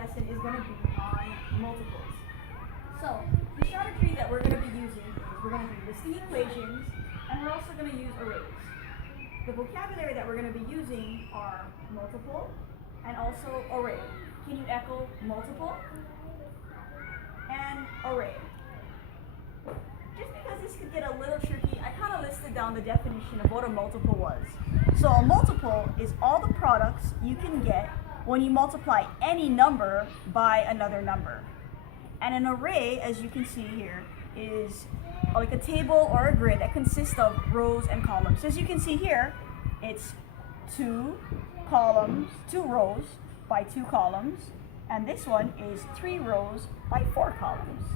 lesson is going to be on multiples. So the strategy that we're going to be using is we're going to be listing equations, and we're also going to use arrays. The vocabulary that we're going to be using are multiple and also array. Can you echo multiple and array? Just because this could get a little tricky, I kind of listed down the definition of what a multiple was. So a multiple is all the products you can get when you multiply any number by another number. And an array, as you can see here, is like a table or a grid that consists of rows and columns. So as you can see here, it's 2 rows by 2 columns, and this one is 3 rows by 4 columns.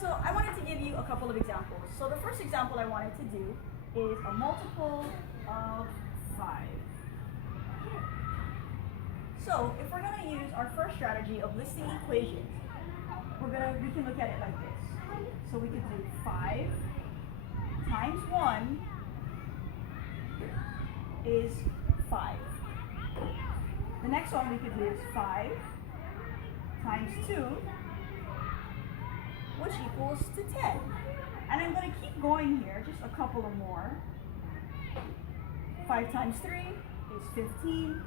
So I wanted to give you a couple of examples. So the first example I wanted to do is a multiple of 5. So if we're going to use our first strategy of listing equations, we can look at it like this. So we could do 5 times 1 is 5. The next one we could do is 5 times 2, which equals to 10. And I'm going to keep going here, just a couple of more. 5 times 3 is 15.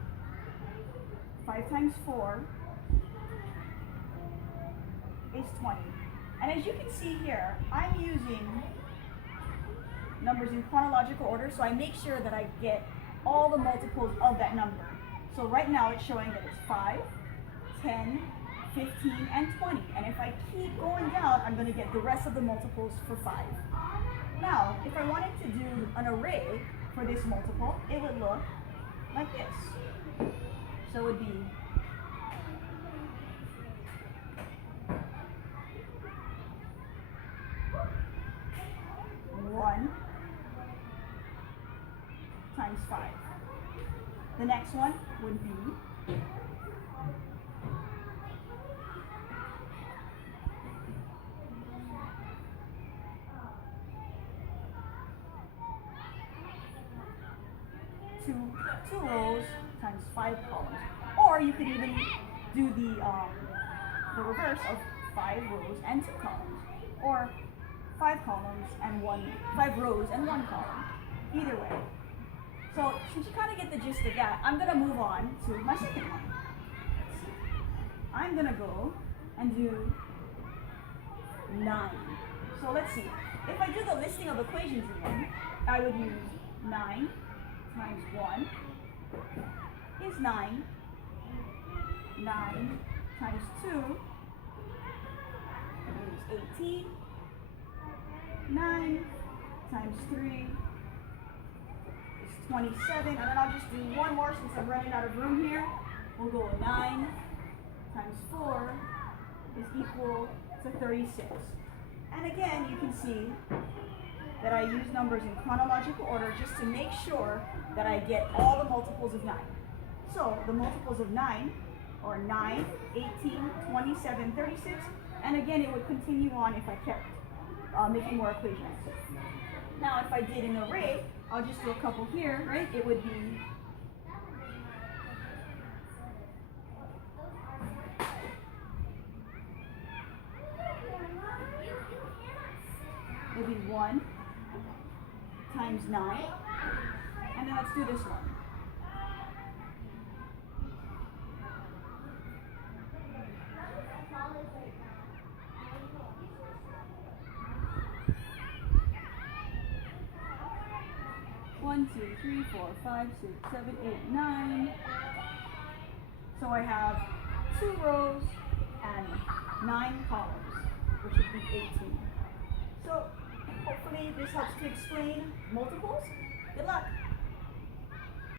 5 times 4 is 20. And as you can see here, I'm using numbers in chronological order, so I make sure that I get all the multiples of that number. So right now it's showing that it's 5, 10, 15, and 20. And if I keep going down, I'm going to get the rest of the multiples for 5. Now, if I wanted to do an array for this multiple, it would look like this. So it would be 1 times 5. The next one would be 2 rows times 5 columns. Or you could even do the reverse of 5 rows and 2 columns. Or 5 rows and 1 column. Either way. So since you kind of get the gist of that, I'm going to move on to my second one. I'm going to go and do 9. So let's see. If I do the listing of equations again, I would use 9 times 1 is 9. 9 times 2 is 18. 9 times 3 is 27. And then I'll just do one more since I'm running out of room here. We'll go 9 times 4 is equal to 36. And again, you can see that I use numbers in chronological order just to make sure that I get all the multiples of 9. So the multiples of 9 are 9, 18, 27, 36, and again it would continue on if I kept making more equations. Now if I did an array, I'll just do a couple here, right? It would be 1 times 9, and then let's do this one. 1, 2, 3, 4, 5, 6, 7, 8, 9. So I have 2 rows and 9 columns, which would be 18. So hopefully this helps to explain multiples. Good luck.